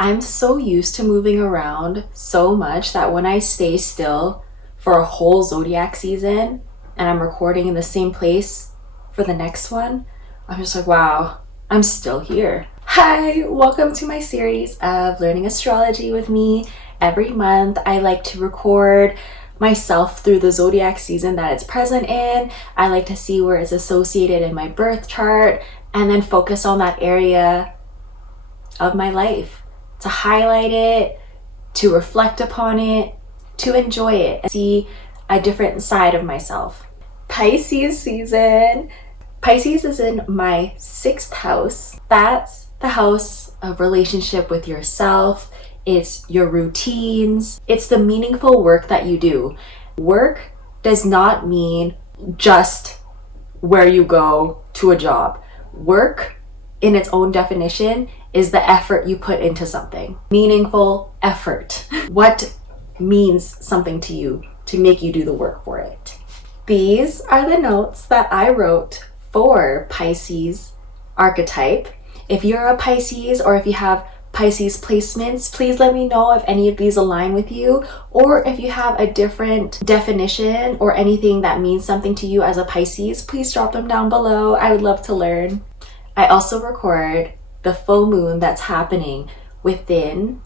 I'm so used to moving around so much that when I stay still for a whole zodiac season and I'm recording in the same place for the next one, I'm just like, wow, I'm still here. Hi, welcome to my series of learning astrology with me. Every month I like to record myself through the zodiac season that it's present in. I like to see where it's associated in my birth chart and then focus on that area of my life, to highlight it, to reflect upon it, to enjoy it, and see a different side of myself. Pisces season. Pisces is in my 6th house. That's the house of relationship with yourself. It's your routines. It's the meaningful work that you do. Work does not mean just where you go to a job. Work, in its own definition, is the effort you put into something. Meaningful effort. What means something to you to make you do the work for it? These are the notes that I wrote for Pisces archetype. If you're a Pisces or if you have Pisces placements, please let me know if any of these align with you, or if you have a different definition or anything that means something to you as a Pisces, please drop them down below. I would love to learn. I also record the full moon that's happening within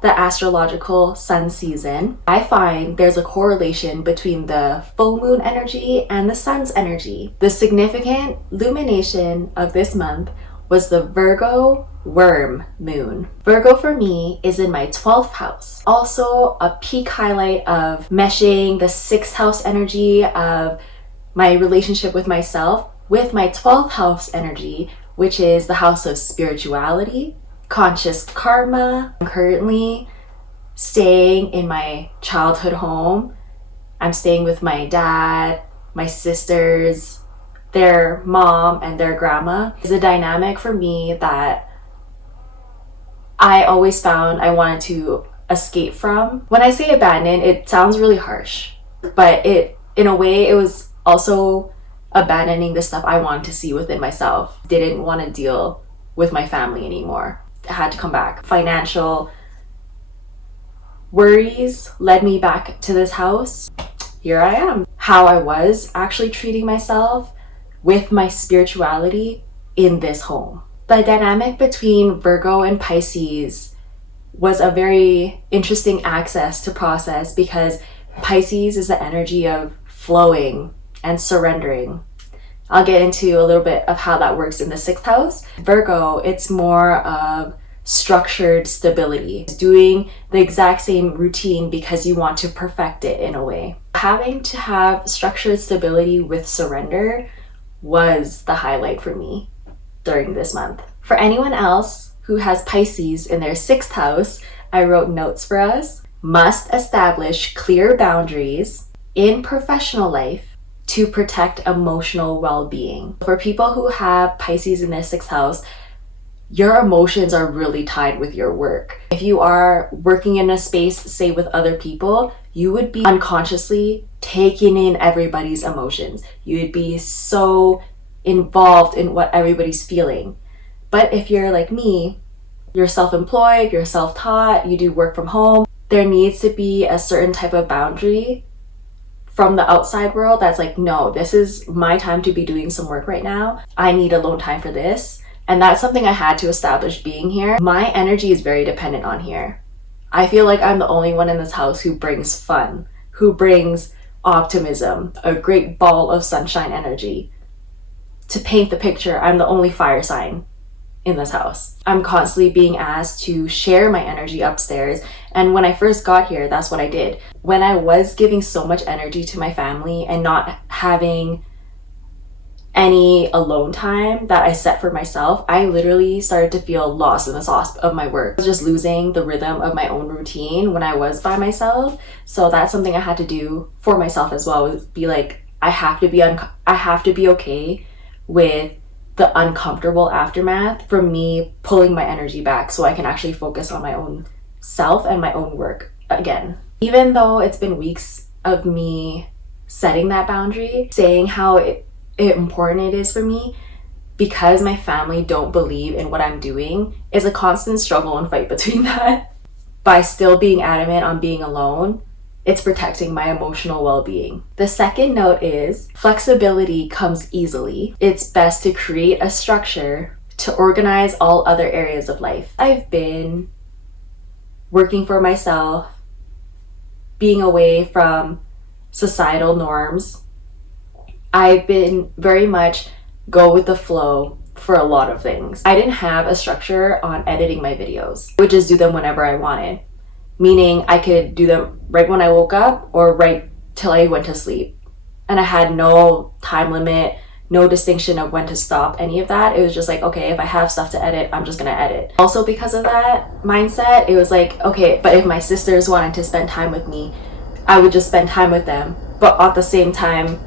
the astrological sun season. I find there's a correlation between the full moon energy and the sun's energy. The significant lumination of this month was the Virgo worm moon. Virgo for me is in my 12th house. Also a peak highlight of meshing the 6th house energy of my relationship with myself with my 12th house energy, which is the house of spirituality, conscious karma. I'm currently staying in my childhood home. I'm staying with my dad, my sisters, their mom, and their grandma. It's a dynamic for me that I always found I wanted to escape from. When I say abandon, it sounds really harsh, but in a way, it was also abandoning the stuff I wanted to see within myself. Didn't want to deal with my family anymore. I had to come back. Financial worries led me back to this house. Here I am. How I was actually treating myself with my spirituality in this home. The dynamic between Virgo and Pisces was a very interesting access to process because Pisces is the energy of flowing and surrendering. I'll get into a little bit of how that works in the 6th house. Virgo, it's more of structured stability, doing the exact same routine because you want to perfect it in a way. Having to have structured stability with surrender was the highlight for me during this month. For anyone else who has Pisces in their 6th house, I wrote notes for us. Must establish clear boundaries in professional life to protect emotional well-being. For people who have Pisces in their 6th house, your emotions are really tied with your work. If you are working in a space, say with other people, you would be unconsciously taking in everybody's emotions. You would be so involved in what everybody's feeling. But if you're like me, you're self-employed, you're self-taught, you do work from home, there needs to be a certain type of boundary from the outside world that's like, no, this is my time to be doing some work right now. I need alone time for this. And that's something I had to establish being here. My energy is very dependent on here. I feel like I'm the only one in this house who brings fun, who brings optimism, a great ball of sunshine energy. To paint the picture, I'm the only fire sign in this house. I'm constantly being asked to share my energy upstairs. And when I first got here, that's what I did. When I was giving so much energy to my family and not having any alone time that I set for myself, I literally started to feel lost in the sauce of my work. I was just losing the rhythm of my own routine when I was by myself. So that's something I had to do for myself as well, was be like, I have to be okay with the uncomfortable aftermath from me pulling my energy back so I can actually focus on my own self and my own work again. Even though it's been weeks of me setting that boundary, saying how important it is for me, because my family don't believe in what I'm doing, it's a constant struggle and fight between that. By still being adamant on being alone, it's protecting my emotional well-being. The second note is flexibility comes easily. It's best to create a structure to organize all other areas of life. I've been working for myself, being away from societal norms. I've been very much go with the flow for a lot of things. I didn't have a structure on editing my videos. I would just do them whenever I wanted, meaning I could do them right when I woke up or right till I went to sleep. And I had no time limit, no distinction of when to stop, any of that. It was just like, okay, if I have stuff to edit, I'm just gonna edit. Also, because of that mindset, it was like, okay, but if my sisters wanted to spend time with me, I would just spend time with them, but at the same time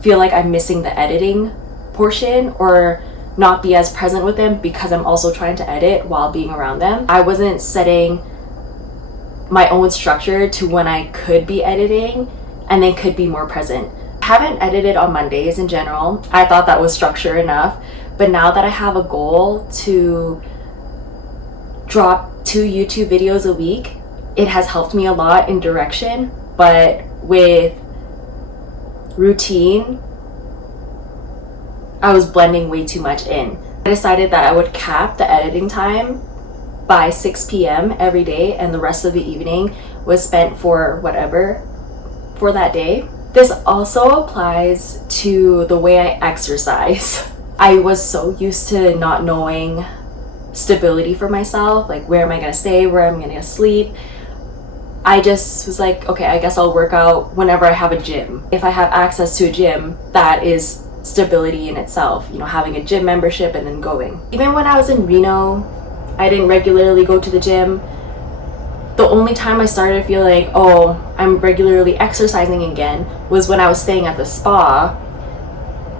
feel like I'm missing the editing portion or not be as present with them because I'm also trying to edit while being around them. I wasn't setting my own structure to when I could be editing and then could be more present. I haven't edited on Mondays in general. I thought that was structure enough, but now that I have a goal to drop 2 YouTube videos a week, it has helped me a lot in direction, but with routine, I was blending way too much in. I decided that I would cap the editing time by 6 p.m. every day, and the rest of the evening was spent for whatever for that day. This also applies to the way I exercise. I was so used to not knowing stability for myself, like where am I gonna stay, where am I gonna sleep. I just was like, okay, I guess I'll work out whenever I have a gym. If I have access to a gym, that is stability in itself, you know, having a gym membership and then going. Even when I was in Reno, I didn't regularly go to the gym. The only time I started to feel like, oh, I'm regularly exercising again was when I was staying at the spa,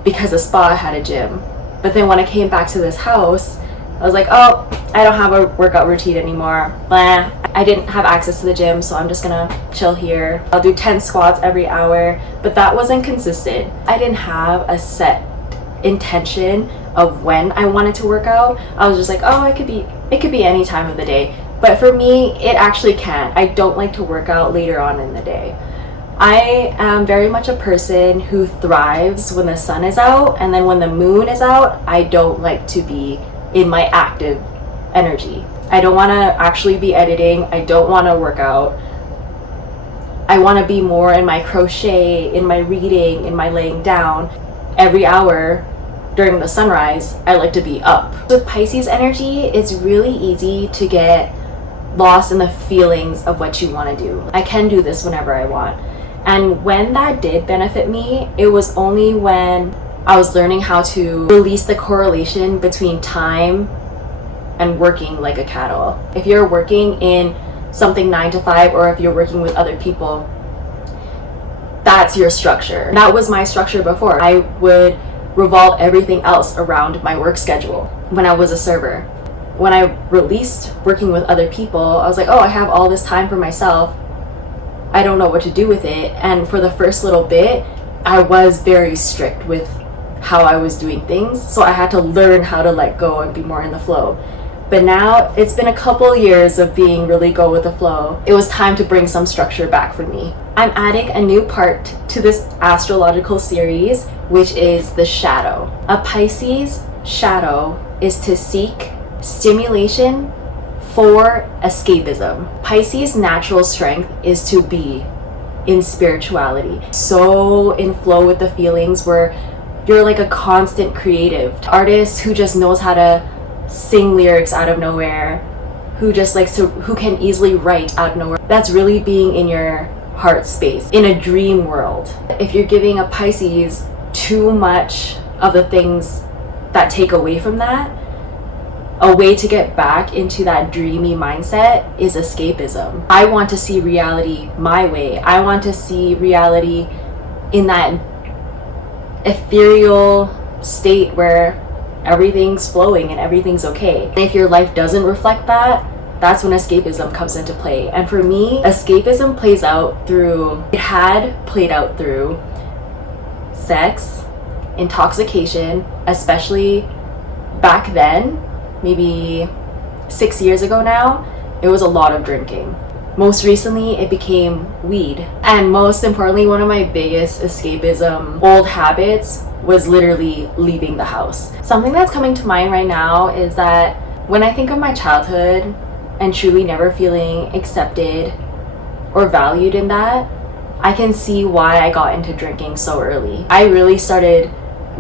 because the spa had a gym. But then when I came back to this house, I was like, oh, I don't have a workout routine anymore. Blah. I didn't have access to the gym, so I'm just gonna chill here. I'll do 10 squats every hour, but that wasn't consistent. I didn't have a set intention of when I wanted to work out. I was just like, oh, it could be any time of the day. But for me, it actually can. I don't like to work out later on in the day. I am very much a person who thrives when the sun is out, and then when the moon is out, I don't like to be in my active energy. I don't want to actually be editing. I don't want to work out. I want to be more in my crochet, in my reading, in my laying down. Every hour during the sunrise, I like to be up. With Pisces energy, it's really easy to get lost in the feelings of what you want to do. I can do this whenever I want. And when that did benefit me, it was only when I was learning how to release the correlation between time and working like a cattle. If you're working in something 9 to 5, or if you're working with other people, that's your structure. That was my structure before. I would revolve everything else around my work schedule when I was a server. When I released working with other people, I was like, oh, I have all this time for myself. I don't know what to do with it. And for the first little bit, I was very strict with how I was doing things. So I had to learn how to let go and be more in the flow. But now it's been a couple years of being really go with the flow. It was time to bring some structure back for me. I'm adding a new part to this astrological series, which is the shadow. A Pisces shadow is to seek stimulation for escapism. Pisces' natural strength is to be in spirituality, so in flow with the feelings, where you're like a constant creative artist who just knows how to sing lyrics out of nowhere, who can easily write out of nowhere. That's really being in your heart space, in a dream world. If you're giving a Pisces too much of the things that take away from that, a way to get back into that dreamy mindset is escapism. I want to see reality my way. I want to see reality in that ethereal state where everything's flowing and everything's okay. And if your life doesn't reflect that, that's when escapism comes into play. And for me, escapism had played out through sex, intoxication, especially back then, maybe 6 years ago now, it was a lot of drinking. Most recently, it became weed. And most importantly, one of my biggest escapism old habits was literally leaving the house. Something that's coming to mind right now is that when I think of my childhood and truly never feeling accepted or valued in that, I can see why I got into drinking so early. I really started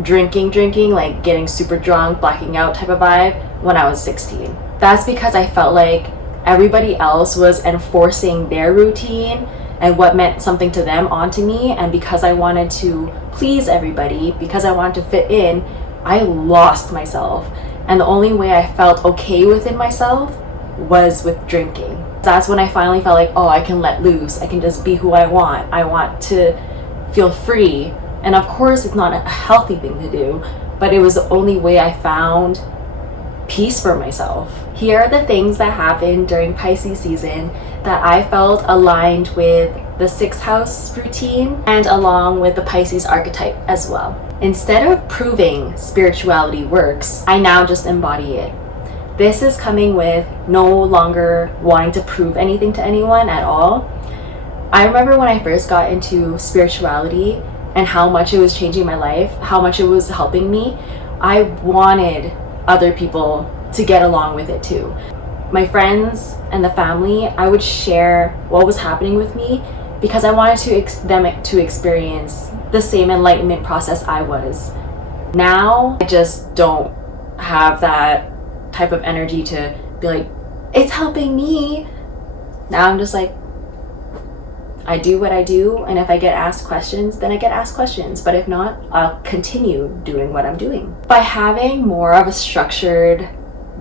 drinking, like getting super drunk, blacking out type of vibe when I was 16. That's because I felt like everybody else was enforcing their routine and what meant something to them onto me, and because I wanted to please everybody, because I wanted to fit in, I lost myself. And the only way I felt okay within myself was with drinking. That's when I finally felt like, oh, I can let loose. I can just be who I want. I want to feel free. And of course, it's not a healthy thing to do, but it was the only way I found peace for myself. Here are the things that happened during Pisces season that I felt aligned with the 6th house routine and along with the Pisces archetype as well. Instead of proving spirituality works, I now just embody it. This is coming with no longer wanting to prove anything to anyone at all. I remember when I first got into spirituality and how much it was changing my life, how much it was helping me, I wanted other people to get along with it too. My friends and the family, I would share what was happening with me because I wanted them to experience the same enlightenment process I was. Now, I just don't have that type of energy to be like, it's helping me. Now I'm just like, I do what I do, and if I get asked questions, then I get asked questions. But if not, I'll continue doing what I'm doing. By having more of a structured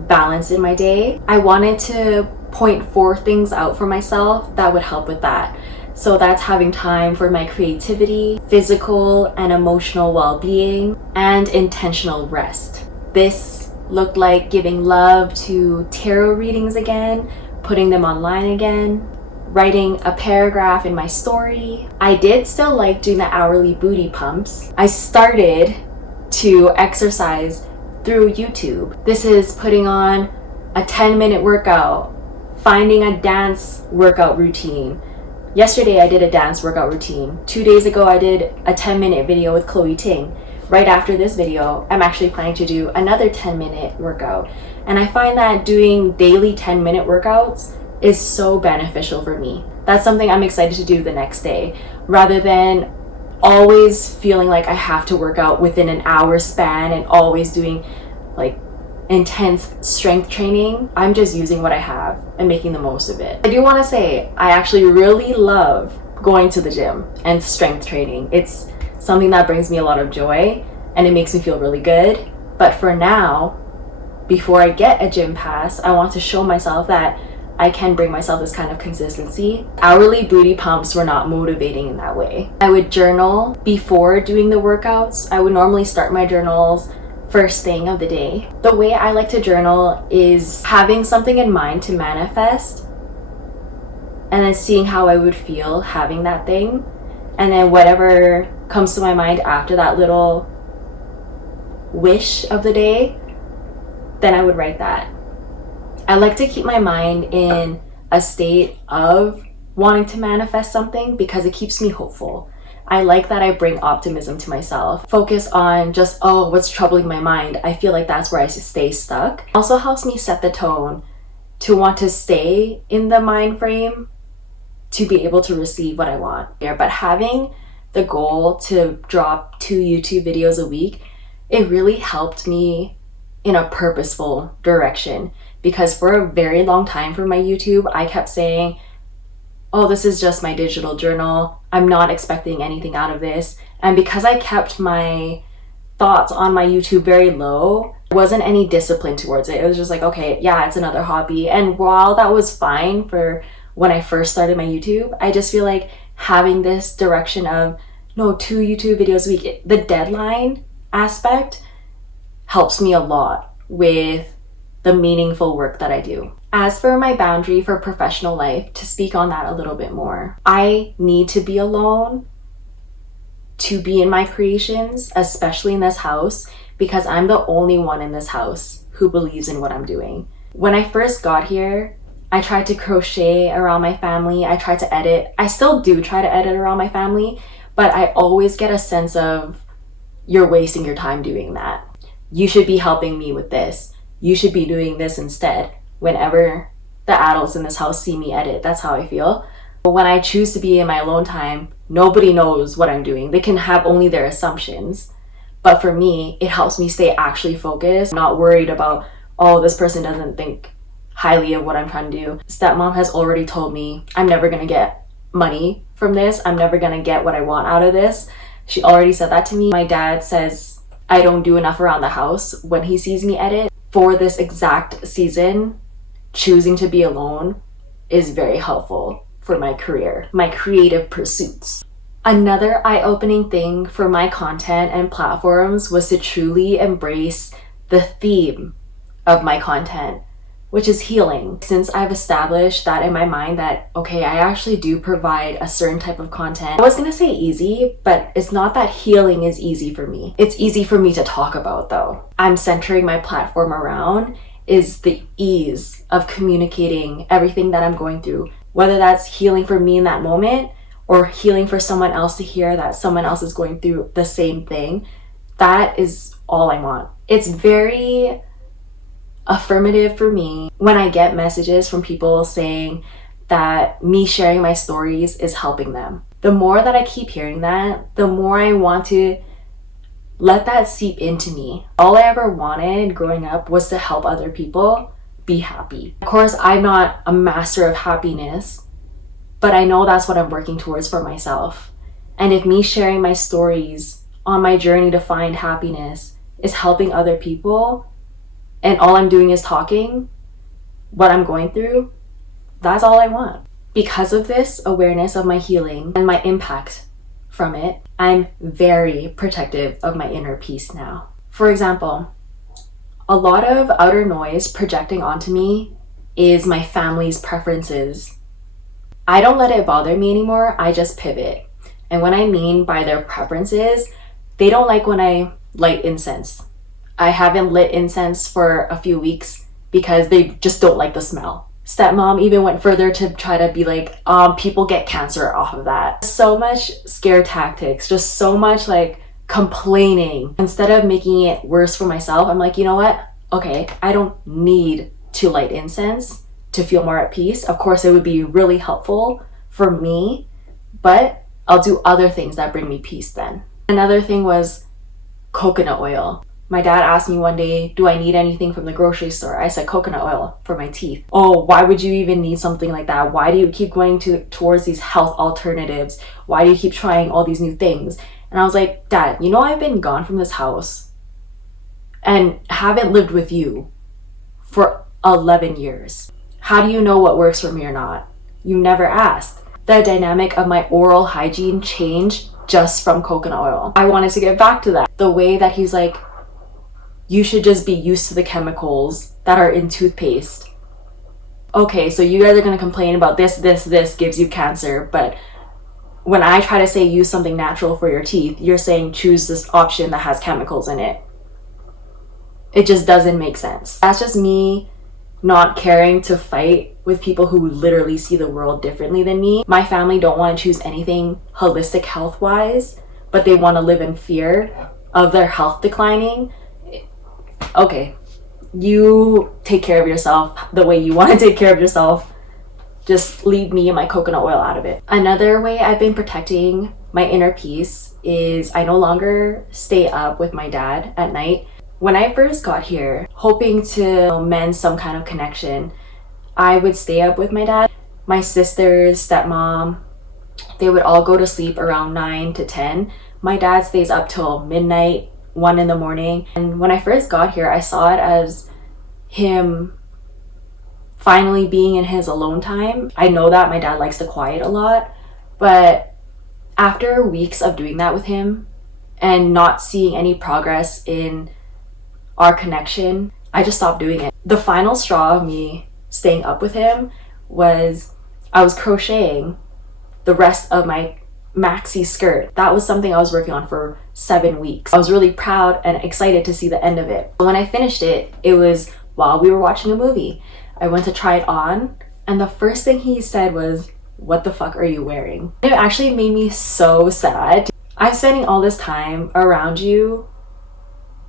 balance in my day, I wanted to point 4 things out for myself that would help with that. So that's having time for my creativity, physical and emotional well-being, and intentional rest. This looked like giving love to tarot readings again, putting them online again, writing a paragraph in my story. I did still like doing the hourly booty pumps. I started to exercise through YouTube. This is putting on a 10-minute workout, finding a dance workout routine. Yesterday I did a dance workout routine. 2 days ago I did a 10-minute video with Chloe Ting. Right after this video, I'm actually planning to do another 10-minute workout. And I find that doing daily 10-minute workouts is so beneficial for me. That's something I'm excited to do the next day, rather than always feeling like I have to work out within an hour span and always doing like intense strength training. I'm just using what I have and making the most of it. I do want to say I actually really love going to the gym and strength training. It's something that brings me a lot of joy and it makes me feel really good. But for now, before I get a gym pass, I want to show myself that I can bring myself this kind of consistency. Hourly booty pumps were not motivating in that way. I would journal before doing the workouts. I would normally start my journals first thing of the day. The way I like to journal is having something in mind to manifest and then seeing how I would feel having that thing, and then whatever comes to my mind after that little wish of the day, then I would write that. I like to keep my mind in a state of wanting to manifest something because it keeps me hopeful. I like that I bring optimism to myself. Focus on just, oh, what's troubling my mind? I feel like that's where I stay stuck. Also helps me set the tone to want to stay in the mind frame to be able to receive what I want. But having the goal to drop 2 YouTube videos a week, it really helped me in a purposeful direction. Because for a very long time for my YouTube, I kept saying, oh, this is just my digital journal. I'm not expecting anything out of this. And because I kept my thoughts on my YouTube very low, there wasn't any discipline towards it. It was just like, okay, yeah, it's another hobby. And while that was fine for when I first started my YouTube, I just feel like having this direction of, no, 2 YouTube videos a week, the deadline aspect helps me a lot with the meaningful work that I do. As for my boundary for professional life, to speak on that a little bit more, I need to be alone to be in my creations, especially in this house, because I'm the only one in this house who believes in what I'm doing. When I first got here, I tried to crochet around my family. I tried to edit. I still do try to edit around my family, but I always get a sense of, you're wasting your time doing that. You should be helping me with this. You should be doing this instead. Whenever the adults in this house see me edit, that's how I feel. But when I choose to be in my alone time, nobody knows what I'm doing. They can have only their assumptions. But for me, it helps me stay actually focused, not worried about, oh, this person doesn't think highly of what I'm trying to do. Stepmom has already told me I'm never gonna get money from this. I'm never gonna get what I want out of this. She already said that to me. My dad says I don't do enough around the house when he sees me edit. For this exact season, choosing to be alone is very helpful for my career, my creative pursuits. Another eye-opening thing for my content and platforms was to truly embrace the theme of my content, which is healing. Since I've established that in my mind that, okay, I actually do provide a certain type of content. I was gonna say easy, but it's not that healing is easy for me. It's easy for me to talk about though. I'm centering my platform around is the ease of communicating everything that I'm going through, whether that's healing for me in that moment or healing for someone else to hear that someone else is going through the same thing. That is all I want. It's very affirmative for me when I get messages from people saying that me sharing my stories is helping them. The more that I keep hearing that, the more I want to let that seep into me. All I ever wanted growing up was to help other people be happy. Of course, I'm not a master of happiness, but I know that's what I'm working towards for myself. And if me sharing my stories on my journey to find happiness is helping other people, and all I'm doing is talking what I'm going through, that's all I want. Because of this awareness of my healing and my impact from it, I'm very protective of my inner peace now. For example, a lot of outer noise projecting onto me is my family's preferences. I don't let it bother me anymore, I just pivot. And what I mean by their preferences, they don't like when I light incense. I haven't lit incense for a few weeks because they just don't like the smell. Stepmom even went further to try to be like, people get cancer off of that. So much scare tactics, just so much like complaining. Instead of making it worse for myself, I'm like, you know what? Okay, I don't need to light incense to feel more at peace. Of course, it would be really helpful for me, but I'll do other things that bring me peace then. Another thing was coconut oil. My dad asked me one day, do I need anything from the grocery store? I said coconut oil for my teeth. Oh, why would you even need something like that? Why do you keep going towards these health alternatives? Why do you keep trying all these new things? And I was like, Dad, you know I've been gone from this house and haven't lived with you for 11 years. How do you know what works for me or not? You never asked. The dynamic of my oral hygiene changed just from coconut oil. I wanted to get back to that. The way that he's like, you should just be used to the chemicals that are in toothpaste. Okay, so you guys are gonna complain about this gives you cancer, but when I try to say use something natural for your teeth, you're saying choose this option that has chemicals in it. It just doesn't make sense. That's just me not caring to fight with people who literally see the world differently than me. My family don't want to choose anything holistic health-wise, but they want to live in fear of their health declining. Okay, you take care of yourself the way you want to take care of yourself. Just leave me and my coconut oil out of it. Another way I've been protecting my inner peace is I no longer stay up with my dad at night. When I first got here, hoping to mend some kind of connection, I would stay up with my dad. My sisters, stepmom, they would all go to sleep around 9 to 10. My dad stays up till midnight, 1 in the morning. And when I first got here, I saw it as him finally being in his alone time. I know that my dad likes the quiet a lot, but after weeks of doing that with him and not seeing any progress in our connection, I just stopped doing it. The final straw of me staying up with him was I was crocheting the rest of my maxi skirt. That was something I was working on for 7 weeks. I was really proud and excited to see the end of it. When I finished it, it was while we were watching a movie. I went to try it on, and the first thing he said was, "What the fuck are you wearing?" It actually made me so sad. I'm spending all this time around you.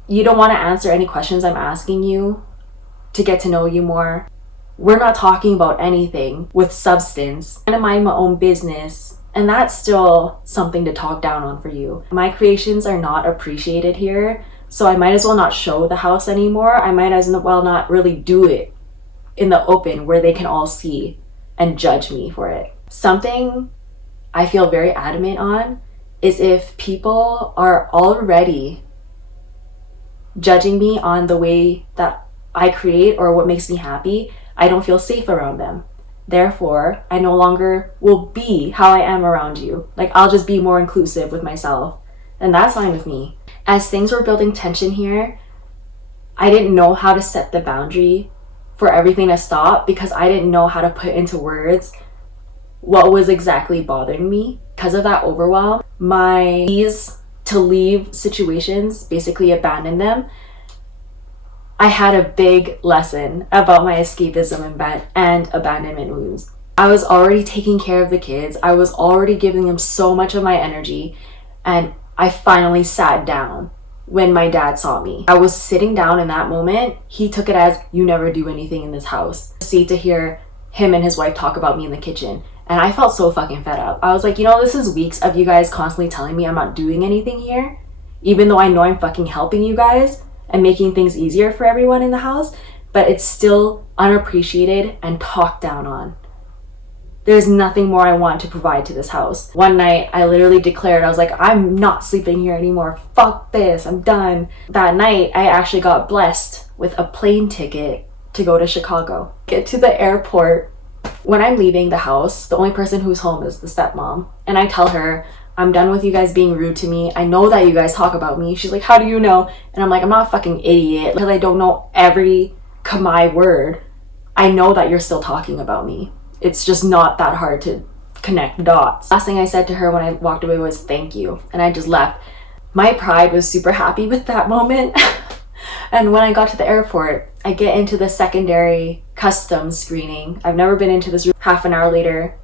You don't want to answer any questions I'm asking you to get to know you more. We're not talking about anything with substance. I'm gonna mind my own business, and that's still something to talk down on for you. My creations are not appreciated here, so I might as well not show the house anymore. I might as well not really do it in the open where they can all see and judge me for it. Something I feel very adamant on is if people are already judging me on the way that I create or what makes me happy, I don't feel safe around them. Therefore, I no longer will be how I am around you. Like, I'll just be more inclusive with myself. And that's fine with me. As things were building tension here, I didn't know how to set the boundary for everything to stop because I didn't know how to put into words what was exactly bothering me. Because of that overwhelm, my ease to leave situations, basically abandon them, I had a big lesson about my escapism and abandonment wounds. I was already taking care of the kids. I was already giving them so much of my energy, and I finally sat down when my dad saw me. I was sitting down in that moment. He took it as, "You never do anything in this house." To hear him and his wife talk about me in the kitchen. And I felt so fucking fed up. I was like, this is weeks of you guys constantly telling me I'm not doing anything here, even though I know I'm fucking helping you guys and making things easier for everyone in the house, but it's still unappreciated and talked down on. There's nothing more I want to provide to this house. One night, I literally declared, I was like, "I'm not sleeping here anymore. Fuck this, I'm done." That night, I actually got blessed with a plane ticket to go to Chicago. Get to the airport. When I'm leaving the house, the only person who's home is the stepmom. And I tell her, "I'm done with you guys being rude to me. I know that you guys talk about me." She's like, "How do you know?" And I'm like, "I'm not a fucking idiot. Because I don't know every Khmer word. I know that you're still talking about me. It's just not that hard to connect dots." Last thing I said to her when I walked away was, "Thank you." And I just left. My pride was super happy with that moment. And when I got to the airport, I get into the secondary customs screening. I've never been into this room. Half an hour later,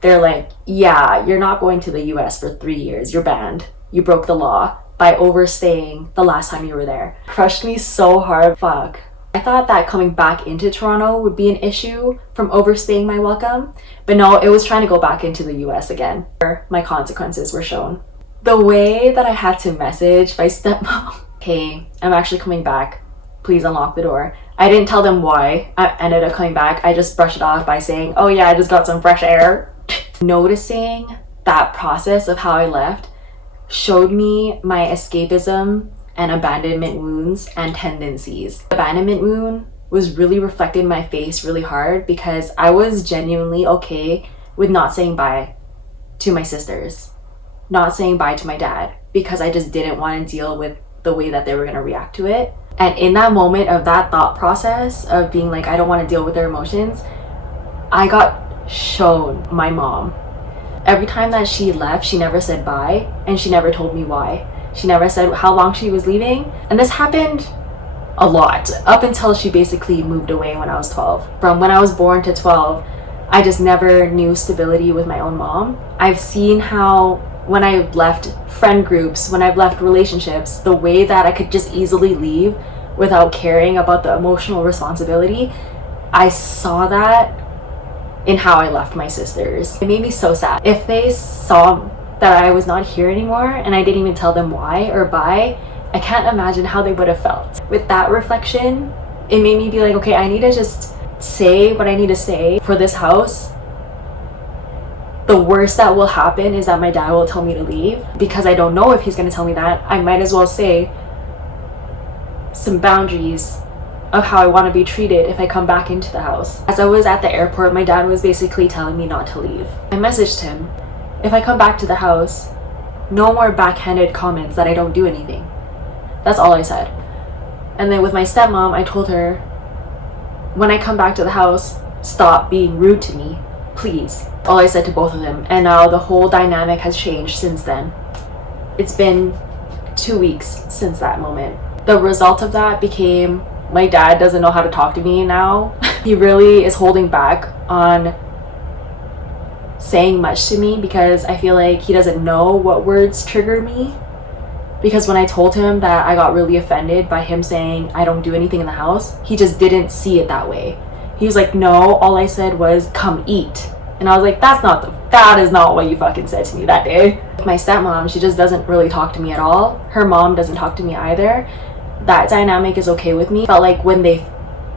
they're like, "Yeah, you're not going to the US for 3 years. You're banned. You broke the law by overstaying the last time you were there." Crushed me so hard. Fuck. I thought that coming back into Toronto would be an issue from overstaying my welcome. But no, it was trying to go back into the US again. My consequences were shown. The way that I had to message my stepmom, "Hey, I'm actually coming back. Please unlock the door." I didn't tell them why I ended up coming back. I just brushed it off by saying, "Oh yeah, I just got some fresh air." Noticing that process of how I left showed me my escapism and abandonment wounds and tendencies. The abandonment wound was really reflected in my face really hard because I was genuinely okay with not saying bye to my sisters, not saying bye to my dad, because I just didn't want to deal with the way that they were going to react to it. And in that moment of that thought process of being like, I don't want to deal with their emotions, I got shown my mom. Every time that she left, she never said bye, and she never told me why. She never said how long she was leaving. And this happened a lot up until she basically moved away when I was 12. From when I was born to 12, I just never knew stability with my own mom. I've seen how when I've left friend groups, when I've left relationships, the way that I could just easily leave without caring about the emotional responsibility, I saw that in how I left my sisters. It made me so sad. If they saw that I was not here anymore and I didn't even tell them why or bye, I can't imagine how they would have felt. With that reflection, it made me be like, okay, I need to just say what I need to say for this house. The worst that will happen is that my dad will tell me to leave. Because I don't know if he's going to tell me that, I might as well say some boundaries of how I want to be treated if I come back into the house. As I was at the airport, my dad was basically telling me not to leave. I messaged him, if I come back to the house, no more backhanded comments that I don't do anything. That's all I said. And then with my stepmom, I told her, when I come back to the house, stop being rude to me. please. All I said to both of them. And now the whole dynamic has changed since then. It's been 2 weeks since that moment. The result of that became my dad doesn't know how to talk to me now. He really is holding back on saying much to me because I feel like he doesn't know what words trigger me. Because when I told him that I got really offended by him saying I don't do anything in the house, he just didn't see it that way. He was like, no, all I said was come eat. And I was like, that is not what you fucking said to me that day. My stepmom, she just doesn't really talk to me at all. Her mom doesn't talk to me either. That dynamic is okay with me. Felt like when they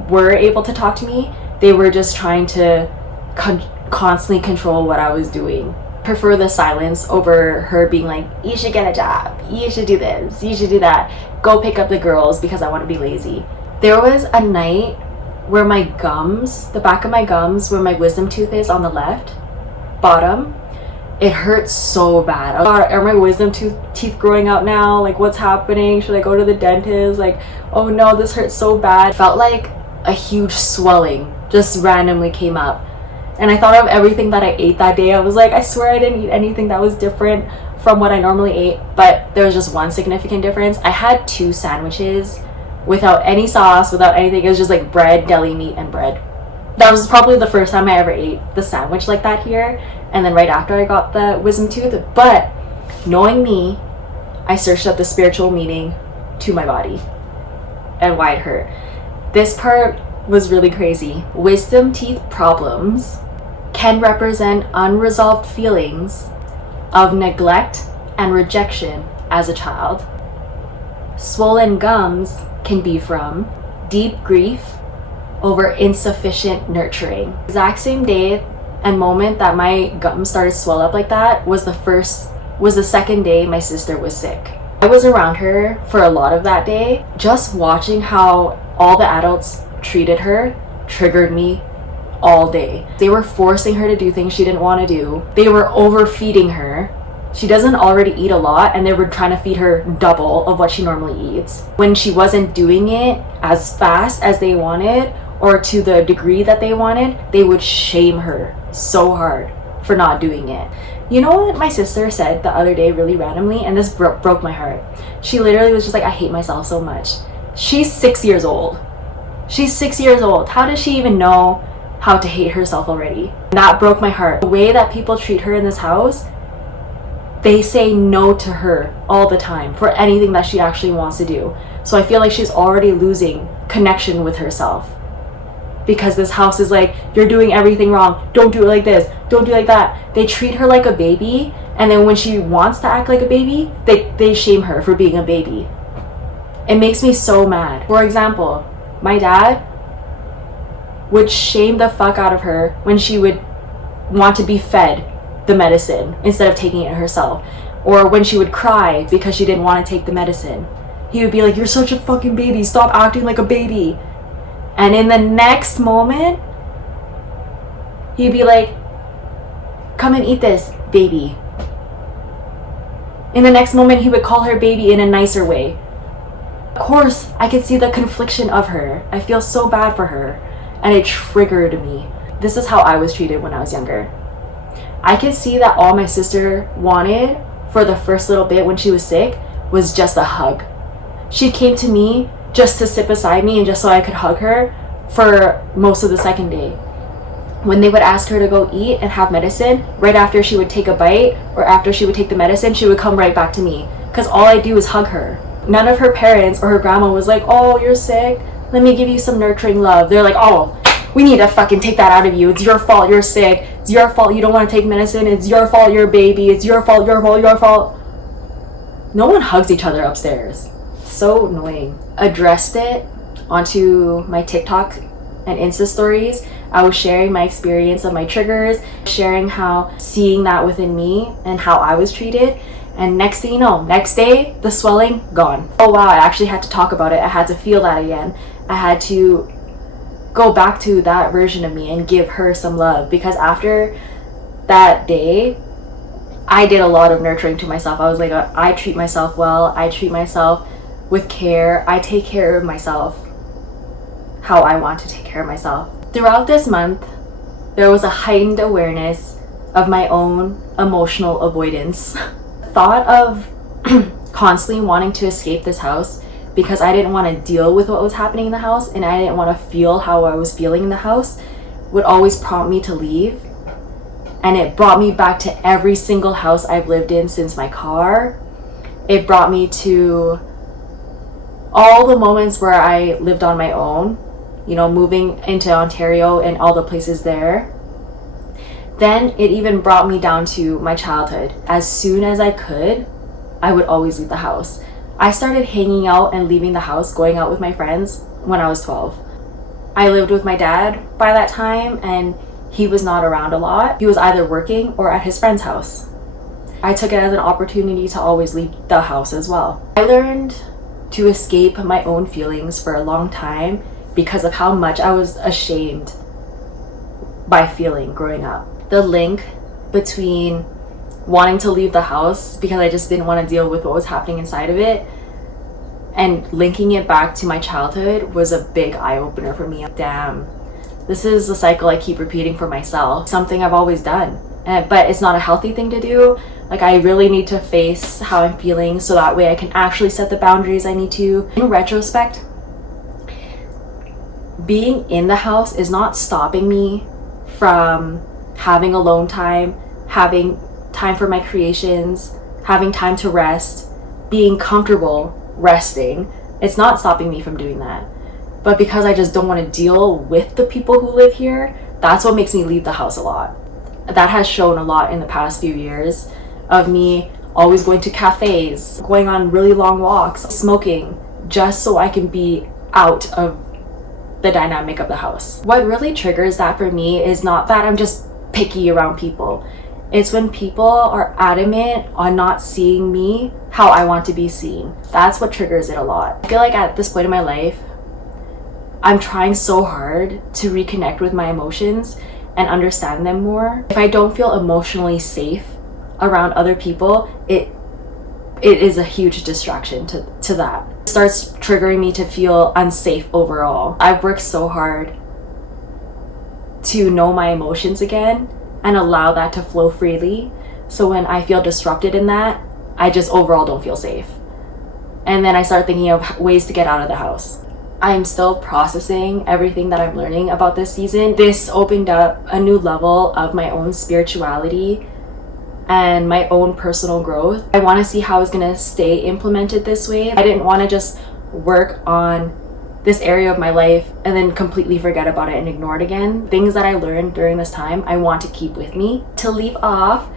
were able to talk to me, they were just trying to constantly control what I was doing. Prefer the silence over her being like, you should get a job, you should do this, you should do that, go pick up the girls because I want to be lazy. There was a night where my gums, the back of my gums where my wisdom tooth is on the left bottom, it hurts so bad. Are my wisdom teeth growing out now? Like, what's happening? Should I go to the dentist? Like, oh no, this hurts so bad. Felt like a huge swelling just randomly came up. And I thought of everything that I ate that day. I was like, I swear I didn't eat anything that was different from what I normally ate. But there was just one significant difference. I had 2 sandwiches without any sauce, without anything. It was just like bread, deli meat, and bread. That was probably the first time I ever ate the sandwich like that here. And then right after I got the wisdom tooth. But knowing me, I searched up the spiritual meaning to my body and why it hurt. This part was really crazy. Wisdom teeth problems can represent unresolved feelings of neglect and rejection as a child. Swollen gums can be from deep grief over insufficient nurturing. Exact same day and moment that my gums started to swell up like that was the second day my sister was sick. I was around her for a lot of that day. Just watching how all the adults treated her triggered me all day. They were forcing her to do things she didn't want to do. They were overfeeding her. She doesn't already eat a lot, and they were trying to feed her double of what she normally eats. When she wasn't doing it as fast as they wanted or to the degree that they wanted, they would shame her so hard for not doing it. You know what my sister said the other day really randomly, and this broke my heart. She literally was just like, I hate myself so much. She's 6 years old. She's 6 years old. How does she even know how to hate herself already? That broke my heart. The way that people treat her in this house, they say no to her all the time for anything that she actually wants to do. So I feel like she's already losing connection with herself. Because this house is like, you're doing everything wrong. Don't do it like this. Don't do it like that. They treat her like a baby. And then when she wants to act like a baby, they shame her for being a baby. It makes me so mad. For example, my dad would shame the fuck out of her when she would want to be fed the medicine instead of taking it herself. Or when she would cry because she didn't want to take the medicine. He would be like, you're such a fucking baby. Stop acting like a baby. And in the next moment, he'd be like, come and eat this, baby. In the next moment, he would call her baby in a nicer way. Of course, I could see the confliction of her. I feel so bad for her. And it triggered me. This is how I was treated when I was younger. I could see that all my sister wanted for the first little bit when she was sick was just a hug. She came to me just to sit beside me and just so I could hug her for most of the second day. When they would ask her to go eat and have medicine, right after she would take a bite or after she would take the medicine, she would come right back to me because all I do is hug her. None of her parents or her grandma was like, oh, you're sick, let me give you some nurturing love. They're like, oh, we need to fucking take that out of you. It's your fault you're sick. It's your fault you don't want to take medicine. It's your fault you're a baby. It's your fault, your fault, your fault. No one hugs each other upstairs. So annoying. Addressed it onto my TikTok and Insta stories. I was sharing my experience of my triggers, sharing how seeing that within me and how I was treated. And next thing you know, next day, the swelling gone. Oh wow, I actually had to talk about it. I had to feel that again. I had to go back to that version of me and give her some love, because after that day, I did a lot of nurturing to myself. I was like, I treat myself well. I treat myself with care. I take care of myself how I want to take care of myself. Throughout this month, there was a heightened awareness of my own emotional avoidance. Thought of constantly wanting to escape this house because I didn't want to deal with what was happening in the house and I didn't want to feel how I was feeling in the house would always prompt me to leave. And it brought me back to every single house I've lived in since my car. It brought me to all the moments where I lived on my own, you know, moving into Ontario and all the places there. Then it even brought me down to my childhood. As soon as I could, I would always leave the house. I started hanging out and leaving the house, going out with my friends when I was 12. I lived with my dad by that time and he was not around a lot. He was either working or at his friend's house. I took it as an opportunity to always leave the house as well. I learned to escape my own feelings for a long time because of how much I was ashamed by feeling growing up. The link between wanting to leave the house because I just didn't want to deal with what was happening inside of it and linking it back to my childhood was a big eye-opener for me. Damn, this is a cycle I keep repeating for myself, something I've always done, but it's not a healthy thing to do. Like, I really need to face how I'm feeling so that way I can actually set the boundaries I need to. In retrospect, being in the house is not stopping me from having alone time, having time for my creations, having time to rest, being comfortable resting. It's not stopping me from doing that. But because I just don't want to deal with the people who live here, that's what makes me leave the house a lot. That has shown a lot in the past few years of me always going to cafes, going on really long walks, smoking, just so I can be out of the dynamic of the house. What really triggers that for me is not that I'm just picky around people. It's when people are adamant on not seeing me how I want to be seen. That's what triggers it a lot. I feel like at this point in my life, I'm trying so hard to reconnect with my emotions and understand them more. If I don't feel emotionally safe around other people, it is a huge distraction to that. It starts triggering me to feel unsafe overall. I've worked so hard to know my emotions again and allow that to flow freely. So when I feel disrupted in that, I just overall don't feel safe. And then I start thinking of ways to get out of the house. I'm still processing everything that I'm learning about this season. This opened up a new level of my own spirituality and my own personal growth. I want to see how it's going to stay implemented this way. I didn't want to just work on this area of my life and then completely forget about it and ignore it again. Things that I learned during this time, I want to keep with me. To leave off,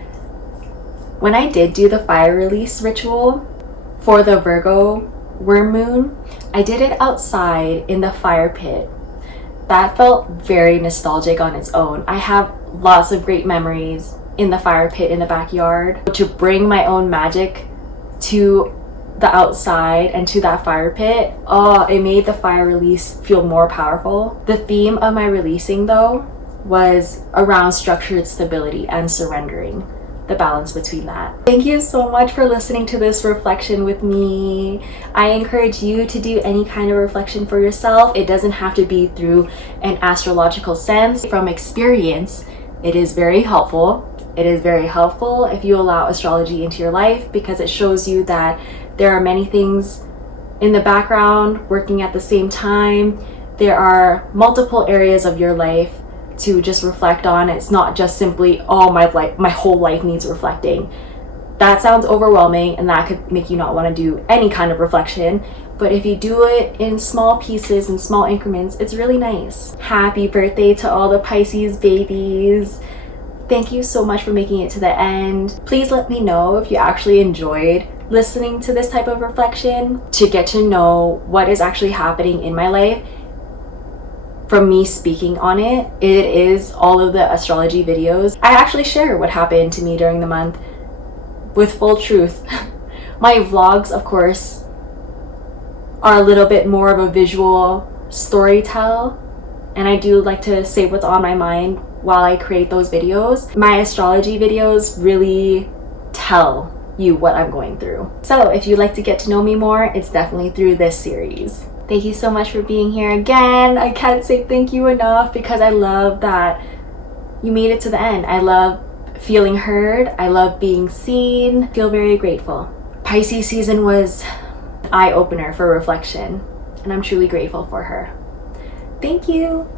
when I did do the fire release ritual for the Virgo worm moon, I did it outside in the fire pit. That felt very nostalgic on its own. I have lots of great memories in the fire pit in the backyard. To bring my own magic to the outside and to that fire pit, it made the fire release feel more powerful. The theme of my releasing though was around structured stability and surrendering, the balance between that. Thank you so much for listening to this reflection with me. I encourage you to do any kind of reflection for yourself. It doesn't have to be through an astrological sense. From experience, it is very helpful. It is very helpful if you allow astrology into your life because it shows you that there are many things in the background working at the same time. There are multiple areas of your life to just reflect on. It's not just simply, my whole life needs reflecting. That sounds overwhelming and that could make you not want to do any kind of reflection. But if you do it in small pieces and small increments, it's really nice. Happy birthday to all the Pisces babies. Thank you so much for making it to the end. Please let me know if you actually enjoyed listening to this type of reflection, to get to know what is actually happening in my life from me speaking on it. It is all of the astrology videos. I actually share what happened to me during the month with full truth. My vlogs, of course, are a little bit more of a visual story tell, and I do like to say what's on my mind while I create those videos. My astrology videos really tell you what I'm going through. So if you'd like to get to know me more, it's definitely through this series. Thank you so much for being here again. I can't say thank you enough because I love that you made it to the end. I love feeling heard. I love being seen. Feel very grateful. Pisces season was an eye-opener for reflection, and I'm truly grateful for her. Thank you.